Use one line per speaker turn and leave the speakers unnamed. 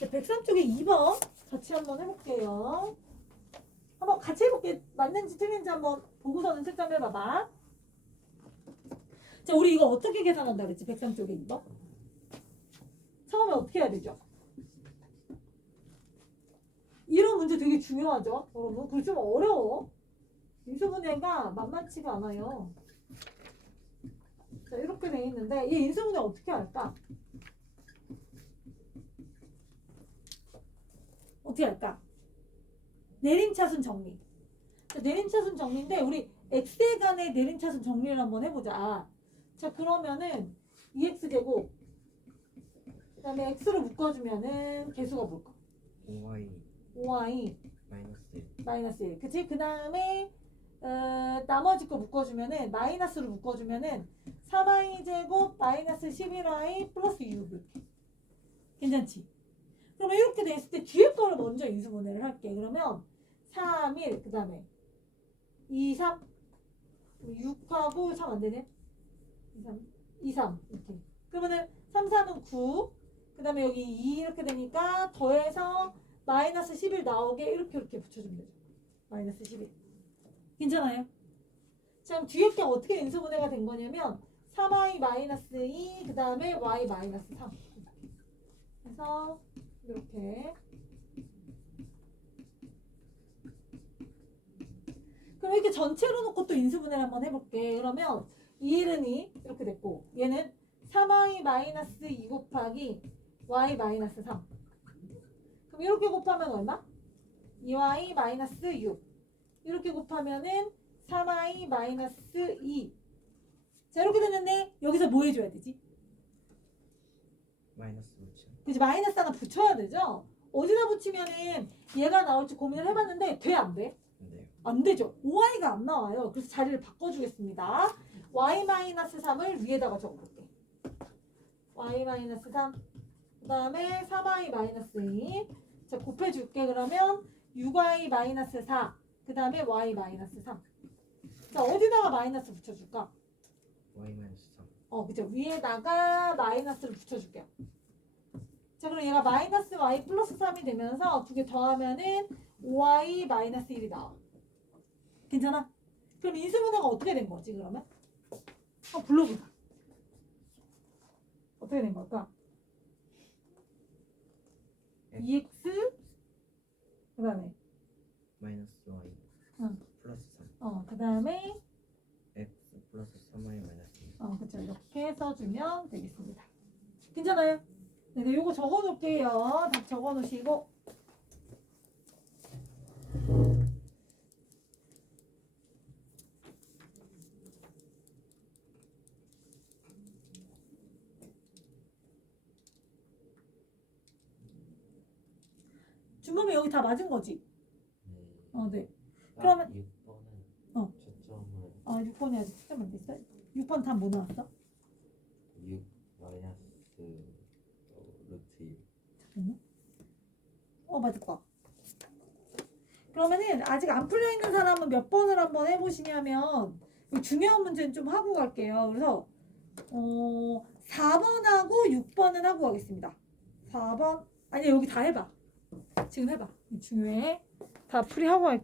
자, 103 쪽에 2번 같이 한번 해볼게요. 한번 같이 해볼게. 맞는지 틀린지 한번 보고서는 채점 해봐봐. 자, 우리 이거 어떻게 계산한다 그랬지? 103 쪽에 2번. 처음에 어떻게 해야 되죠? 이런 문제 되게 중요하죠, 여러분. 그리고 좀 어려워. 인수분해가 만만치가 않아요. 자, 이렇게 돼 있는데 이 인수분해 어떻게 할까? 어떻게 할까? 내림차순 정리. 자, 내림차순 정리인데 우리 x에 관의 내림차순 정리를 한번 해보자. 자 그러면은 2x 제곱 그다음에 x로 묶어주면은 개수가 뭘까?
5y
5y
마이너스 1
마이너스 1. 그치? 그 다음에 어, 나머지 거 묶어주면은 마이너스로 묶어주면은 3y 제곱 마이너스 11y 플러스 6 이렇게. 괜찮지? 그러면 이렇게 돼 있을 때 뒤에 거를 먼저 인수분해를 할게. 그러면 3, 1, 그 다음에 2, 3, 6하고 3 안 되네? 2, 3, 2, 3 이렇게. 그러면은 3, 4는 9, 그 다음에 여기 2 이렇게 되니까 더해서 마이너스 11 나오게 이렇게 이렇게 붙여주면 되죠. 마이너스 11. 괜찮아요? 자, 그럼 뒤에 게 어떻게 인수분해가 된 거냐면 3y 마이너스 2, 그 다음에 y 마이너스 3. 그래서 이렇게. 그럼 이렇게 전체로 놓고 또 인수분해를 한번 해볼게. 그러면 2일은 2 이렇게 됐고 얘는 3y 마이너스 2 곱하기 y 마이너스 3. 그럼 이렇게 곱하면 얼마? 2y 마이너스 6. 이렇게 곱하면은 3y 마이너스 2. 자, 이렇게 됐는데 여기서 뭐 해줘야 되지?
마이너스 5죠
그지 마이너스 하나 붙여야 되죠? 어디다 붙이면은 얘가 나올지 고민을 해봤는데 돼 안 돼? 안 되죠. 5y가 안 나와요. 그래서 자리를 바꿔주겠습니다. y 마이너스 3을 위에다가 적어볼게. y 마이너스 3. 그 다음에 3y 마이너스 2. 자 곱해줄게. 그러면 6y 마이너스 4. 그 다음에 y 마이너스 3. 자 어디다가 마이너스 붙여줄까?
y 마이너스 3
어, 그죠. 위에다가 마이너스를 붙여줄게요. 자, 그럼 얘가 마이너스 y 플러스 3이 되면서 두 개 더하면은 5y 마이너스 1이 나와. 괜찮아? 그럼 인수분해가 어떻게 된 거지, 그러면? 어, 불러보자. 어떻게 된 걸까? 2x, 그 다음에,
마이너스 y
응.
플러스 3
어, 그 다음에,
x 플러스 3y 마이너스 2
어, 그쵸. 이렇게 써주면 되겠습니다. 괜찮아요? 네, 네, 요거 적어 놓을게요. 다 적어 놓으시고. 준범이 여기 다 맞은 거지?
네.
어, 네.
아,
그러면-
6번은
어. 아, 6번이 아직 채점 안 됐어? 6번 답 뭐 나왔어?
6 마이너스 어, 루트 1
잠깐만. 어, 맞을 거야. 그러면은 아직 안 풀려 있는 사람은 몇 번을 한번 해보시냐면 이 중요한 문제는 좀 하고 갈게요. 그래서 어 4번하고 6번은 하고 가겠습니다. 4번 아니 여기 다 해봐. 지금 해봐. 중요해. 다 풀이하고 갈게.